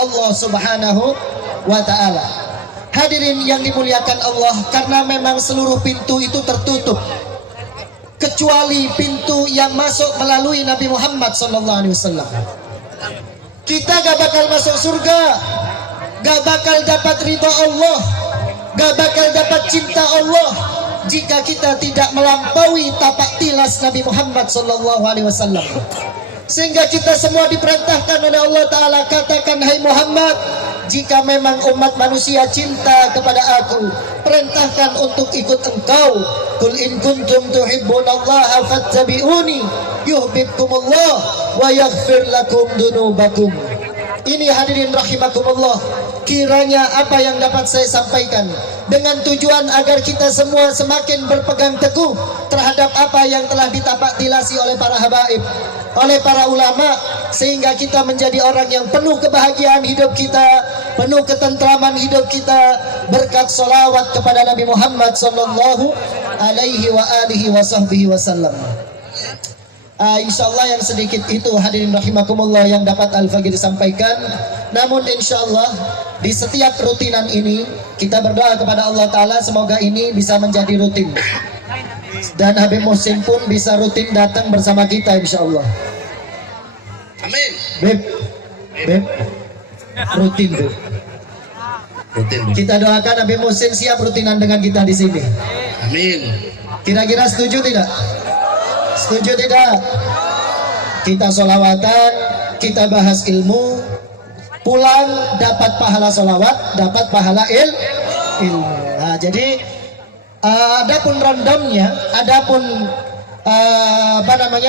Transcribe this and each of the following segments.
Allah Subhanahu wa ta'ala. Hadirin yang dimuliakan Allah, karena memang seluruh pintu itu tertutup kecuali pintu yang masuk melalui Nabi Muhammad SAW. Kita gak bakal masuk surga, gak bakal dapat ridha Allah, gak bakal dapat cinta Allah jika kita tidak melampaui tapak tilas Nabi Muhammad SAW. Sehingga kita semua diperintahkan oleh Allah Ta'ala, katakan hai Muhammad, jika memang umat manusia cinta kepada aku, perintahkan untuk ikut engkau. Qul in kuntum tuhibbunallaha fattabi'uni yuhibbukumullah wa yaghfir lakum dunubakum. Ini hadirin rahimakumullah, kiranya apa yang dapat saya sampaikan dengan tujuan agar kita semua semakin berpegang teguh terhadap apa yang telah ditapak tilasi oleh para habaib, oleh para ulama, sehingga kita menjadi orang yang penuh kebahagiaan hidup kita, penuh ketentraman hidup kita berkat salawat kepada Nabi Muhammad sallallahu alaihi wa alihi wa sahbihi wasallam. InsyaAllah yang sedikit itu hadirin rahimakumullah yang dapat Al-Fagir sampaikan. Namun insyaAllah di setiap rutinan ini kita berdoa kepada Allah Ta'ala semoga ini bisa menjadi rutin, dan Habib Muhsin pun bisa rutin datang bersama kita insyaAllah. Amin. Beb, rutin Beb. Rutin. Kita doakan Habib Muhsin siap rutinan dengan kita di sini. Amin. Kira-kira setuju tidak? Setuju tidak? Kita sholawatan, kita bahas ilmu, pulang dapat pahala sholawat, dapat pahala ilmu. Nah, jadi adapun randomnya, adapun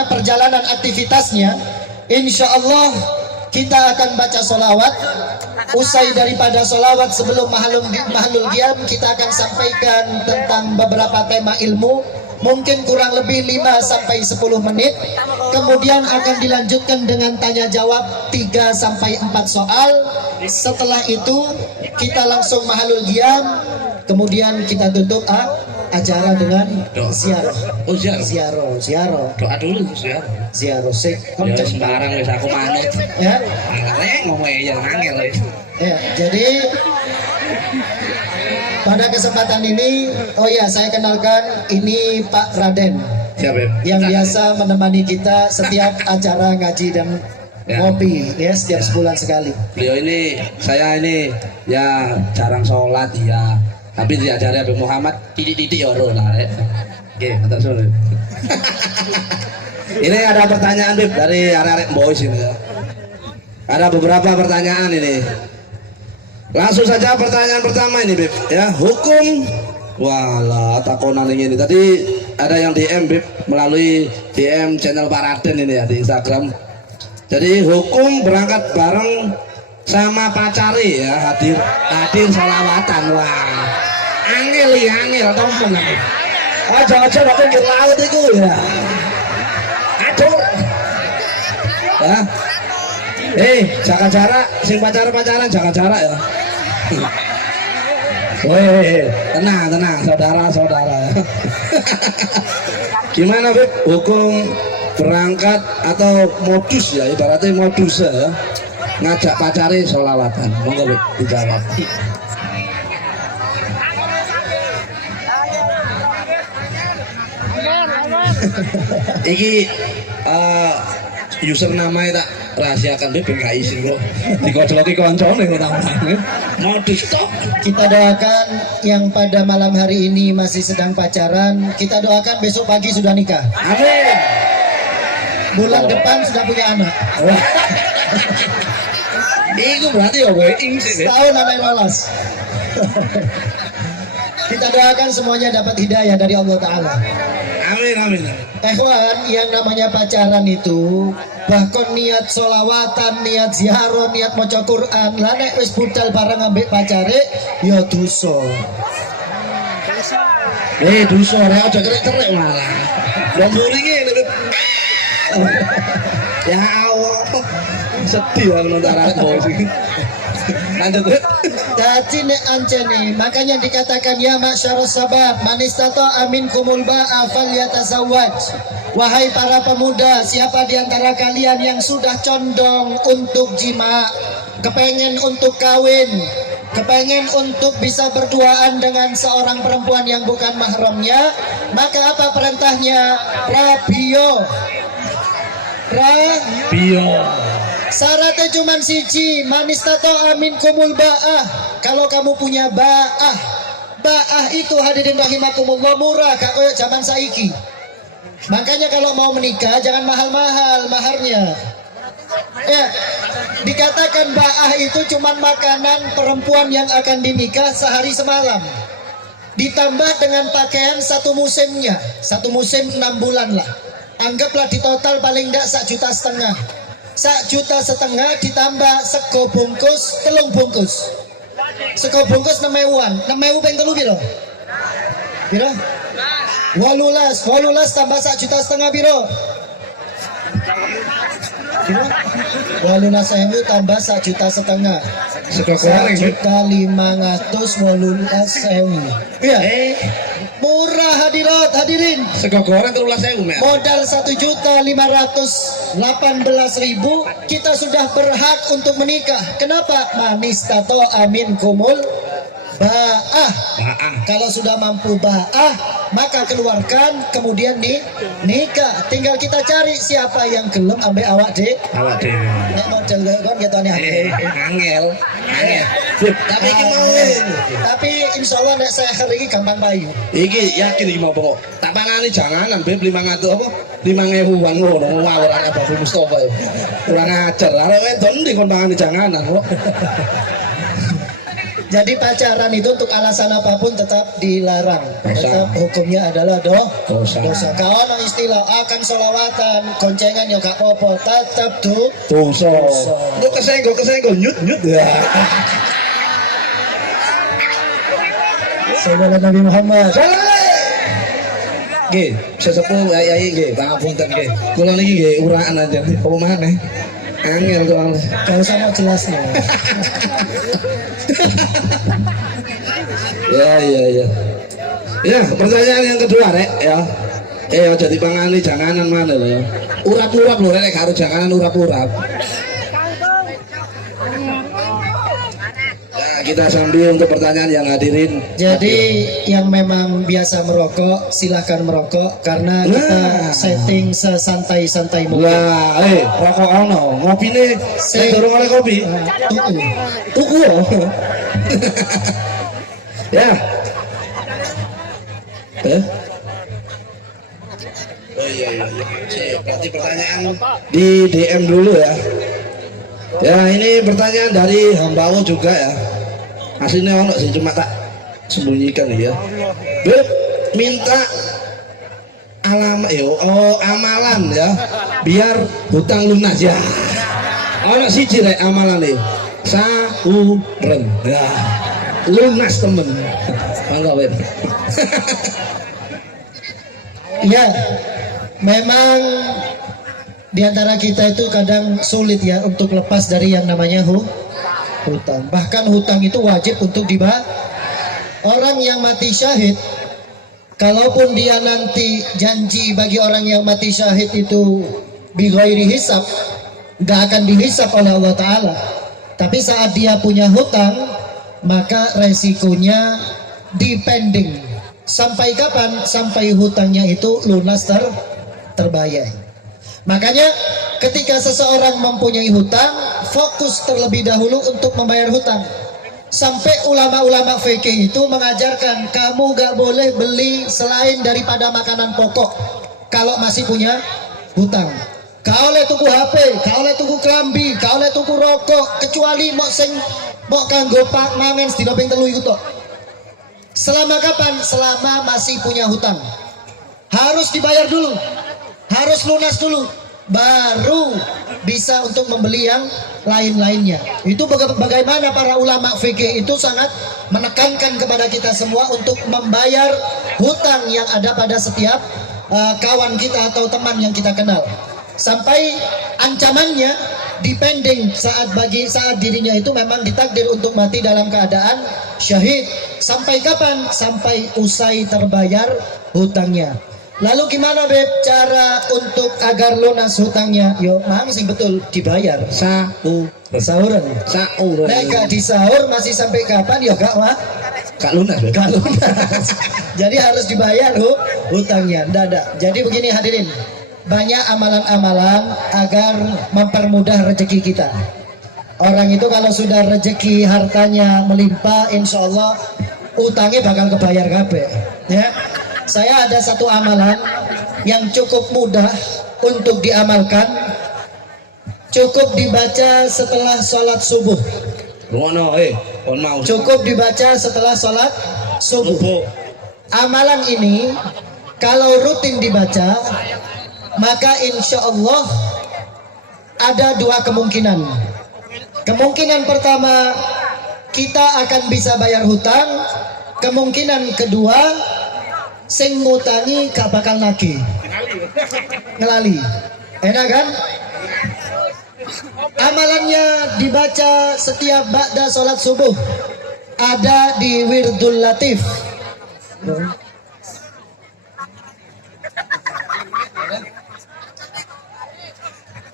perjalanan aktivitasnya, insya Allah kita akan baca sholawat. Usai daripada sholawat, sebelum mahalul qiyam, kita akan sampaikan tentang beberapa tema ilmu, mungkin kurang lebih 5-10 menit. Kemudian akan dilanjutkan dengan tanya jawab 3-4 soal. Setelah itu kita langsung mahalul qiyam, kemudian kita tutup acara dengan ziarah. Oh, Ziarah. Doa dulu Ziarah sik. Ya sembarang wis aku manut. Ya. Malah ngomong ya angel wis. Ya, jadi pada kesempatan ini, oh ya, saya kenalkan, ini Pak Raden. Siapa? Yang biasa menemani kita setiap acara ngaji dan ngopi, ya, setiap sebulan sekali. Beliau ini, saya ini ya jarang sholat ya, tapi diajari Habib Muhammad titik-titik oro lah. Oke, mantap sulit. Ini ada pertanyaan Bib dari arek-arek boys ini ya. Ada beberapa pertanyaan ini. Langsung saja pertanyaan pertama ini Bib ya, hukum wala takonan ini tadi ada yang DM Bib melalui DM channel Pak Raden ini ya di Instagram. Jadi hukum berangkat bareng sama pacari ya, hadir sholawatan. Wah angel tompong aku aja aku ke laut itu ya, aduh ya. Jaga jarak, sing pacaran jaga jarak ya. Woi, tenang saudara. Gimana Beb hukum berangkat atau modus ya, ibaratnya modus ya, ngajak pacari sholawatan? Monggo Beb dijawab. Iki user namanya tak rahasiakan Beb, gak isin kok dikodoki koncone kok tampane modus tok. Kita doakan yang pada malam hari ini masih sedang pacaran, kita doakan besok pagi sudah nikah. Amin. Bulan depan sudah punya anak. Itu berarti ya wedding sih. Setahun anak lolos. Kita doakan semuanya dapat hidayah dari Allah Ta'ala. Amin. Ikhwan, yang namanya pacaran itu bahkan niat sholawatan, niat ziarah, niat maca Quran, lah nek wis budal bareng ambek pacare ya dosa. Dosa rek aja kerek-kerek malah. Lomburi ngene. Ya Allah. Sedih aku nonton arek bos iki. Lanjut. Jadi nek ancene, makanya dikatakan ya masyarus sabab man istata amin kumul ba'a falyatazawwaj. Wahai para pemuda, siapa di antara kalian yang sudah condong untuk jima, kepengen untuk kawin, kepengen untuk bisa berduaan dengan seorang perempuan yang bukan mahramnya, maka apa perintahnya? Rabio. Syaratnya cuma siji, manis tato amin kumul ba'ah. Kalau kamu punya ba'ah, ba'ah itu hadirin rahimakumullah murah, gak kayak zaman saiki. Makanya kalau mau menikah jangan mahal-mahal maharnya. Ya, dikatakan ba'ah itu cuma makanan perempuan yang akan dinikah sehari semalam. Ditambah dengan pakaian satu musimnya, satu musim 6 bulan lah. Anggaplah di total paling enggak 1,5 juta. 1,5 juta ditambah sego bungkus, telung bungkus. Sego bungkus 6.000-an. 6.000 ping telu piro? Piro? 18 tambah 1,5 juta piro? 18.000 tambah 1,5 juta. Sego goreng 1.518.000. Iya. Murah hadirin. Sego goreng 13.000 Mek. Modal 1.518.000 kita sudah berhak untuk menikah. Kenapa? Manis tato amin kumul ba'ah. Kalau sudah mampu ba'ah, maka keluarkan kemudian nikah. Tinggal kita cari siapa yang gelem ambek awak deh. Nek model kan gitu nih. Angel. Tapi iki mau. Tapi insya Allah nek saya hari ini gampang payu. Iki yakin iki mau pokok. Tak pangani janganan Beb 500 apa? 5.000-an ngono ora Abah Mustofa. Kurang ajar. Lah wedon ndi kon pangani janganan kok. Jadi pacaran itu untuk alasan apapun tetap dilarang. Tetap hukumnya adalah dosa. Kalau no istilah akan solawatan, goncengan ya gak apa-apa, tetap dosa. Lu kesenggol nyut ya. Sallallahu Nabi Muhammad. Nggih, sesepuh yai nggih, pangapunten nggih. Kula niki nggih uraan aja. Apa maneh? Angel soalnya. Kalau sama jelasnya. Ya. Ya, pertanyaan yang kedua, Rek, ya. Jadi pangani janganan mana lho ya. Urap-urap lho, Rek, karo janganan urap-urap. Ya, kita sambil untuk pertanyaan yang hadirin. Jadi yang memang biasa merokok silahkan merokok karena kita setting sesantai-santai mungkin. Lah, rokok ono, ngopine sing dorong oleh kopi. Tuku. Ya. Oh iya. Berarti pertanyaan di DM dulu ya. Ya, ini pertanyaan dari Hambao juga ya. Aslinya ono sih cuma tak sembunyikan ya. Beb, minta amalan ya biar hutang lunas ya. Ono siji rek amalan nih. Sauren. Ya. Lunas temen. Mangga Beb. Ya, memang di antara kita itu kadang sulit ya untuk lepas dari yang namanya hutang. Bahkan hutang itu wajib untuk dibayar. Orang yang mati syahid, kalaupun dia nanti janji bagi orang yang mati syahid itu bighairi hisab, gak akan dihisab oleh Allah Ta'ala. Tapi saat dia punya hutang, maka resikonya dipending. Sampai kapan? Sampai hutangnya itu lunas terbayar. Makanya ketika seseorang mempunyai hutang, fokus terlebih dahulu untuk membayar hutang. Sampai ulama-ulama fikih itu mengajarkan kamu gak boleh beli selain daripada makanan pokok kalau masih punya hutang. Kau le tuku HP, kau le tuku klambi, kau le tuku rokok, kecuali mau kanggo pak mangen sedina ping 3 iku tok. Selama kapan? Selama masih punya hutang. Harus dibayar dulu. Harus lunas dulu. Baru bisa untuk membeli yang lain-lainnya. Itu bagaimana para ulama fikih itu sangat menekankan kepada kita semua untuk membayar hutang yang ada pada setiap kawan kita atau teman yang kita kenal. Sampai ancamannya dipending saat dirinya itu memang ditakdir untuk mati dalam keadaan syahid. Sampai kapan? Sampai usai terbayar hutangnya. Lalu gimana Beb cara untuk agar lunas hutangnya? Yo, mang sing betul dibayar. Sahuran. Nek gak disahur masih sampai kapan? Yo gak wah. Kak lunas, Beb. Gak lunas. Jadi harus dibayar hutangnya. Ndak. Jadi begini hadirin, banyak amalan-amalan agar mempermudah rezeki kita. Orang itu kalau sudah rezeki hartanya melimpah, insya Allah utangnya bakal kebayar kabeh. Ya. Saya ada satu amalan yang cukup mudah untuk diamalkan, cukup dibaca setelah sholat subuh. Cukup dibaca setelah sholat subuh. Amalan ini kalau rutin dibaca, maka insya Allah ada dua kemungkinan. Kemungkinan pertama, kita akan bisa bayar hutang. Kemungkinan kedua, sing ngutangi gak bakal lagi ngelali. Enak kan? Amalannya dibaca setiap ba'da sholat subuh, ada di Wirdul Latif.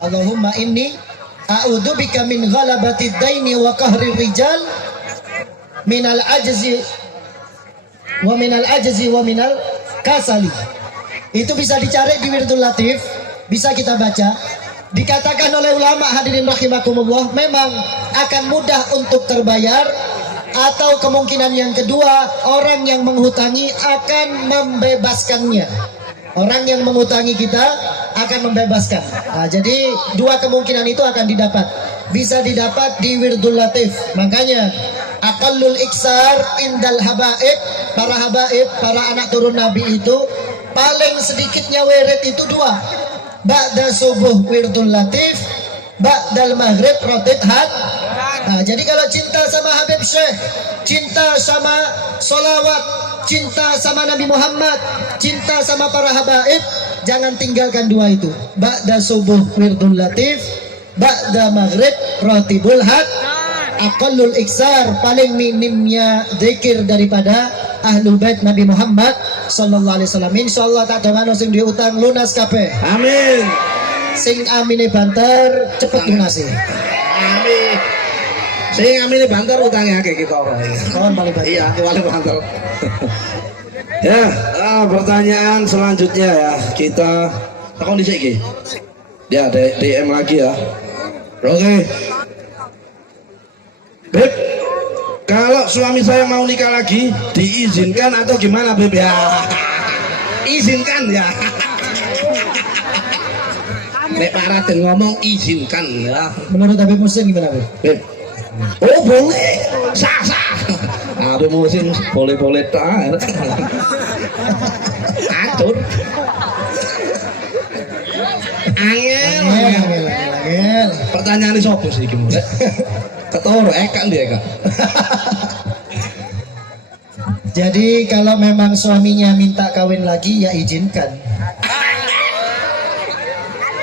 Allahumma inni a'udzubika min ghalabatid daini wa qahrir rijal minal ajzi wa minal kasali. Itu bisa dicari di Wirdul Latif, bisa kita baca. Dikatakan oleh ulama hadirin rahimakumullah, memang akan mudah untuk terbayar. Atau kemungkinan yang kedua, orang yang menghutangi akan membebaskannya. Orang yang menghutangi kita akan membebaskan. Nah, jadi dua kemungkinan itu akan didapat. Bisa didapat di Wirdul Latif. Makanya aqallul iksar indal habaib, para anak turun Nabi itu paling sedikitnya wirid itu dua. Ba'da subuh Wirdul Latif, ba'dal maghrib rotib had. Nah, jadi kalau cinta sama Habib Syekh, cinta sama solawat, cinta sama Nabi Muhammad, cinta sama para habaib, jangan tinggalkan dua itu. Ba'da subuh Wirdul Latif, ba'da maghrib rotibul had. Aqallul iksar, paling minimnya zikir daripada ahlul bait Nabi Muhammad sallallahu alaihi wasallam. Insyaallah tak dongano sing diutang lunas kabeh. Amin. Sing amine banter cepet lunasi. Amin. Sing amine banter utangnya akeh kita ora. Kawan paling baik. Iya, paling banter. Ya, pertanyaan selanjutnya ya. Kita takon dhisik iki. Ya, DM lagi ya. Oke. Beb, kalau suami saya mau nikah lagi, diizinkan atau gimana, Beb? Ya, izinkan ya. Nek Pak Raden ngomong izinkan ya. Menurut Habib Muhsin gimana, Beb? Beb. Oh boleh, sah. Habib Muhsin boleh tak. Atur. Angel. Pertanyaan ini sopo sih gimana? Ketoro kan dia Kak. Jadi kalau memang suaminya minta kawin lagi ya izinkan.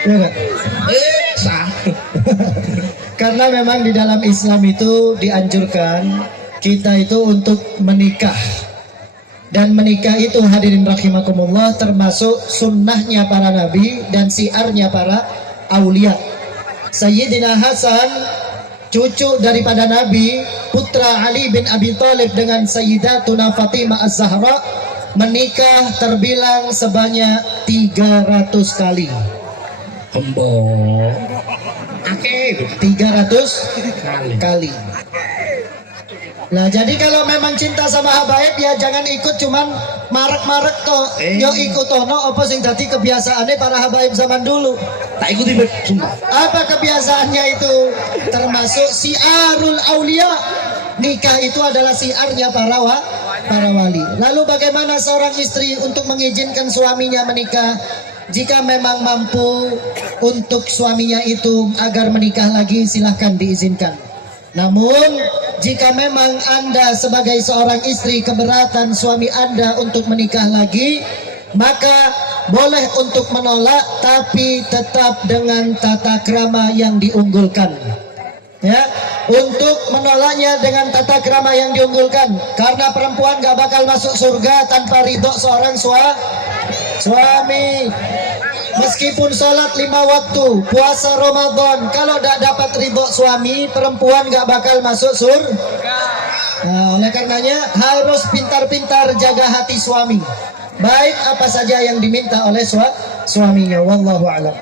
Ya kan? Sah. Karena memang di dalam Islam itu dianjurkan kita itu untuk menikah. Dan menikah itu hadirin rahimakumullah termasuk sunnahnya para nabi dan siarnya para aulia. Sayyidina Hasan, cucu daripada Nabi, putra Ali bin Abi Thalib dengan Sayyidatuna Fatimah Az-Zahra, menikah terbilang sebanyak 300 kali. Oke, 300 kali. Nah, jadi kalau memang cinta sama habaib ya jangan ikut cuman marek-marek toh. Yo ikut ono apa sing dadi kebiasaannya para habaib zaman dulu. Tak ikuti Beb, sumpah. Apa kebiasaannya itu? Termasuk siarul aulia. Nikah itu adalah siarnya para wali. Lalu bagaimana seorang istri untuk mengizinkan suaminya menikah? Jika memang mampu untuk suaminya itu agar menikah lagi, silahkan diizinkan. Namun jika memang Anda sebagai seorang istri keberatan suami Anda untuk menikah lagi, maka boleh untuk menolak, tapi tetap dengan tata krama yang diunggulkan. Ya, untuk menolaknya dengan tata krama yang diunggulkan, karena perempuan gak bakal masuk surga tanpa ridho seorang Suami meskipun sholat 5 waktu, puasa Ramadan, kalau tidak dapat ridho suami, perempuan nggak bakal masuk surga. Nah, oleh karenanya harus pintar-pintar jaga hati suami, baik apa saja yang diminta oleh suaminya. Wallahu a'lam.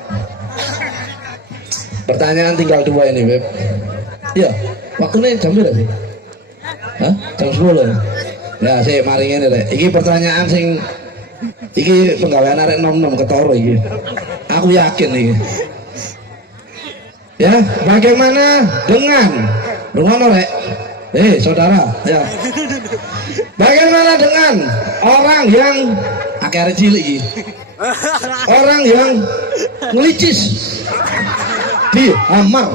Pertanyaan tinggal 2 ini, Beb. Iya, waktunya jam berapa sih? Hah? Jam 10. Ya, sih mari ngene rek. Iki pertanyaan sing iki penggawean arek nom-nom ketara iki. Aku yakin iki. Ya, bagaimana dengan rungono rek? Saudara, ya. Bagaimana dengan orang yang akeh cilik iki? Orang yang ngelicis di hamam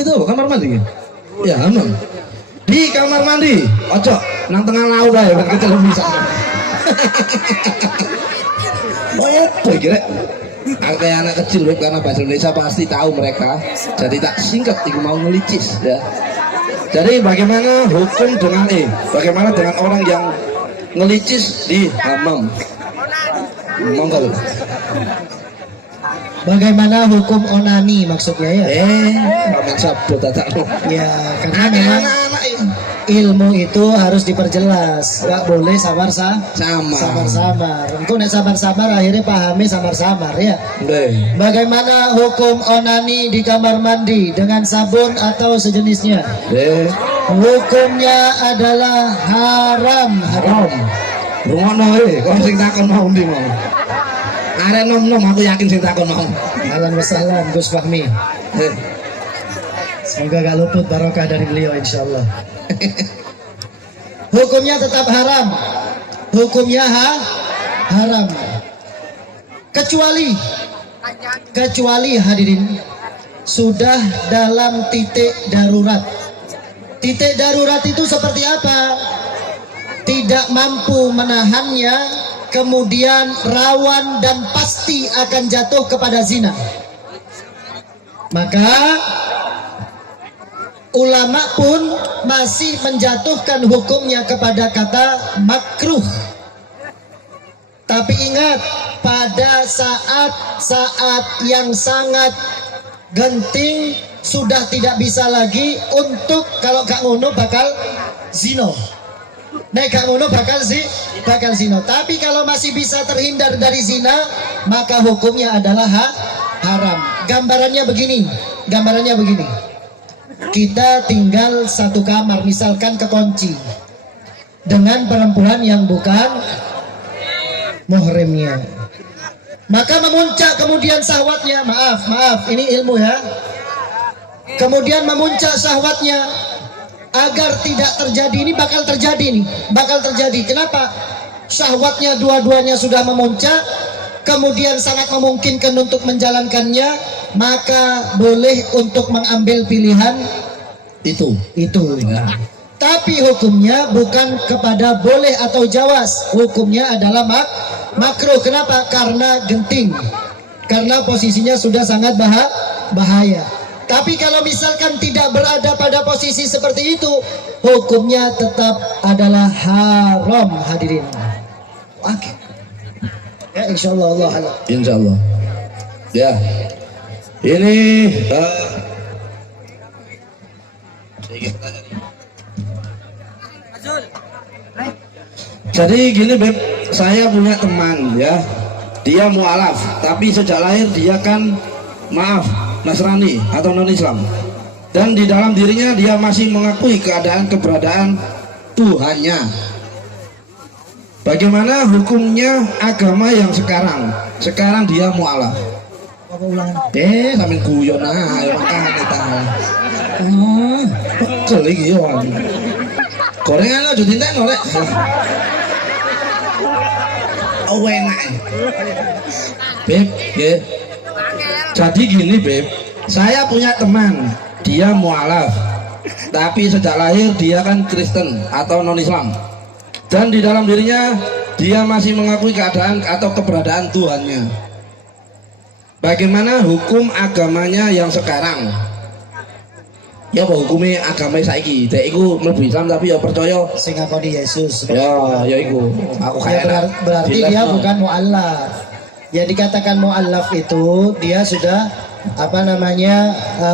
itu apa? Kamar mandi ya, hamam di kamar mandi, ojo nang tengah laut aja kan kecil bisa. Oh ya, kira kayak anak kecil karena bahasa Indonesia pasti tahu mereka, jadi tak singkat itu mau ngelicis ya. Jadi bagaimana hukum dengan bagaimana dengan orang yang ngelicis di hamam? Monggo. Bagaimana hukum onani maksudnya ya? Kamen sabdo tak. Ya, karena memang ilmu itu harus diperjelas, nggak boleh samar-samar. Engko nek samar-samar akhirnya pahami samar-samar ya. Bagaimana hukum onani di kamar mandi dengan sabun atau sejenisnya? Hukumnya adalah haram. Rungono kok sing takon mau ndi mau. Arek nom-nom aku yakin sing takon mau. Ahlan wasahlan Gus Fahmi. Semoga gak luput barokah dari beliau insyaallah. Hukumnya tetap haram. Hukumnya haram. Kecuali hadirin sudah dalam titik darurat. Titik darurat itu seperti apa? Tidak mampu menahannya, kemudian rawan dan pasti akan jatuh kepada zina. Maka ulama pun masih menjatuhkan hukumnya kepada kata makruh. Tapi ingat, pada saat yang sangat genting, sudah tidak bisa lagi untuk kalau gak ngono bakal zina. Nek gak ngono bakal zina. Tapi kalau masih bisa terhindar dari zina, maka hukumnya adalah haram. Gambarannya begini. Kita tinggal satu kamar, misalkan kekunci dengan perempuan yang bukan muhrimnya. Maka memuncak kemudian syahwatnya, maaf, ini ilmu ya. Kemudian memuncak syahwatnya, agar tidak terjadi, ini bakal terjadi. Kenapa? Syahwatnya dua-duanya sudah memuncak, kemudian sangat memungkinkan untuk menjalankannya, maka boleh untuk mengambil pilihan itu. Ya. Tapi hukumnya bukan kepada boleh atau jawaz, hukumnya adalah makruh. Kenapa? Karena genting, karena posisinya sudah sangat bahaya. Tapi kalau misalkan tidak berada pada posisi seperti itu, hukumnya tetap adalah haram hadirin. Oke. Ya, insyaallah Allah halal. Insyaallah. Ya. Ini jadi gini Beb, saya punya teman ya. Dia mualaf, tapi sejak lahir dia kan Nasrani atau non-Islam, dan di dalam dirinya dia masih mengakui keberadaan Tuhannya. Bagaimana hukumnya agama yang sekarang dia mualaf? Sambil guyon aja makan kita. Betul iki yo. Gorengan aja dinten oleh. Oh enak. Beb, ya. Jadi gini Beb, saya punya teman, dia mualaf, tapi sejak lahir dia kan Kristen atau non-Islam, dan di dalam dirinya dia masih mengakui keadaan atau keberadaan Tuhannya. Bagaimana hukum agamanya yang sekarang? ya apa hukumnya agama saiki? Dek iku mlebu Islam tapi ya percaya Sing ngakoni Yesus. ya iku. Aku Ya, kayak berarti dia bukan mu'allaf. Ya dikatakan mu'allaf itu dia sudah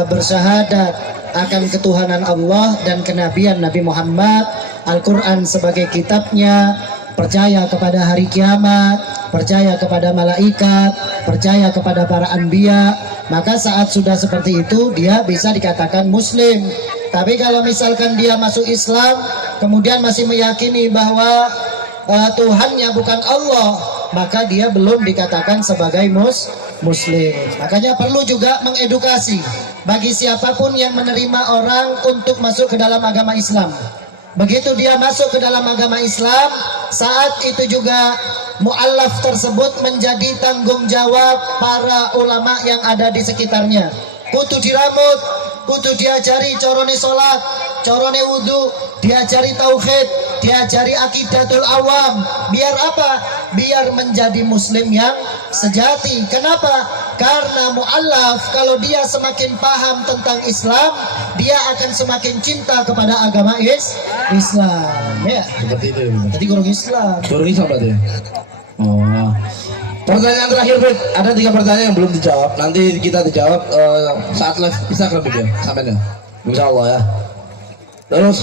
bersyahadat akan ketuhanan Allah dan kenabian Nabi Muhammad, Al-Quran sebagai kitabnya, percaya kepada hari kiamat, percaya kepada malaikat, percaya kepada para anbiya. Maka saat sudah seperti itu dia bisa dikatakan muslim. Tapi kalau misalkan dia masuk Islam kemudian masih meyakini bahwa Tuhannya bukan Allah, maka dia belum dikatakan sebagai muslim. Makanya perlu juga mengedukasi bagi siapapun yang menerima orang untuk masuk ke dalam agama Islam. Begitu dia masuk ke dalam agama Islam, saat itu juga mu'allaf tersebut menjadi tanggung jawab para ulama yang ada di sekitarnya. Kudu diramut, kudu diajari corone sholat, corone wudhu, diajari tauhid, diajari akidatul awam. Biar apa? Biar menjadi muslim yang sejati. Kenapa? Karena mu'allaf kalau dia semakin paham tentang Islam, dia akan semakin cinta kepada agama Islam. Ya, seperti itu. tadi kurang Islam. Kurang Islam berarti ya? Oh. Pertanyaan terakhir, Beb. Ada 3 pertanyaan yang belum dijawab. Nanti kita dijawab saat live Instagram ya, sampai ya. Insya Allah ya. Terus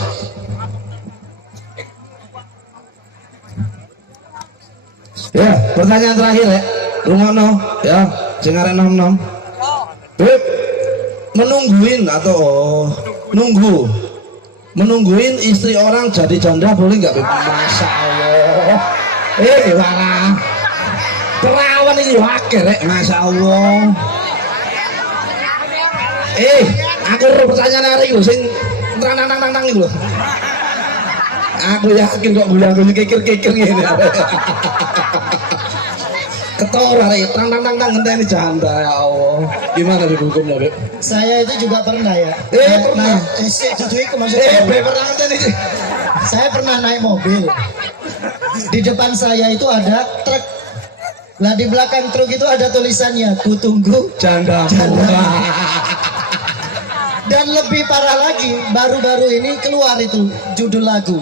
ya, pertanyaan terakhir ya. Rungono ya, sing arek nom-nom. Beb, menungguin atau menungguin istri orang jadi janda boleh nggak, Beb? Masya Allah. Malah perawan ini wakil rek, Masya Allah. Aku pertanyaan hari itu sing tang itu loh. Aku yakin kok bilang aku kikir gini. Ketor rek, tang ngenteni janda, ya Allah. Gimana di hukumnya, Beb? Saya itu juga pernah ya. Pernah. Pernah ngenteni. Saya pernah naik mobil. Di depan saya itu ada truk. Lah di belakang truk itu ada tulisannya, "Ku tunggu Janda. Dan lebih parah lagi, baru-baru ini keluar itu judul lagu.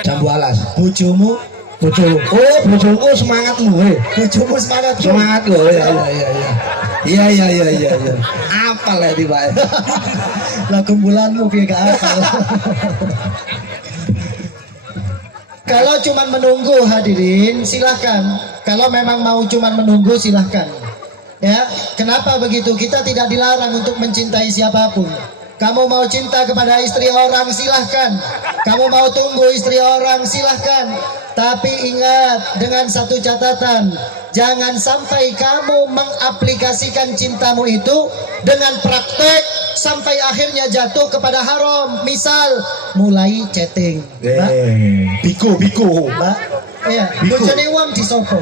Jambu alas. Bojomu, Bojoku semangat lu, bojomu semangat. semangat lu. Iya. Apa lah di Pak? Lagu bulanmu biar gak hafal. Kalau cuman menunggu hadirin silahkan. Kalau memang mau cuman menunggu silahkan. Ya, kenapa begitu? Kita tidak dilarang untuk mencintai siapapun. Kamu mau cinta kepada istri orang silahkan. Kamu mau tunggu istri orang silahkan. Tapi ingat dengan satu catatan, jangan sampai kamu mengaplikasikan cintamu itu dengan praktek sampai akhirnya jatuh kepada haram. Misal mulai chatting, Biko. Mbak, iya, bojone wong disopo.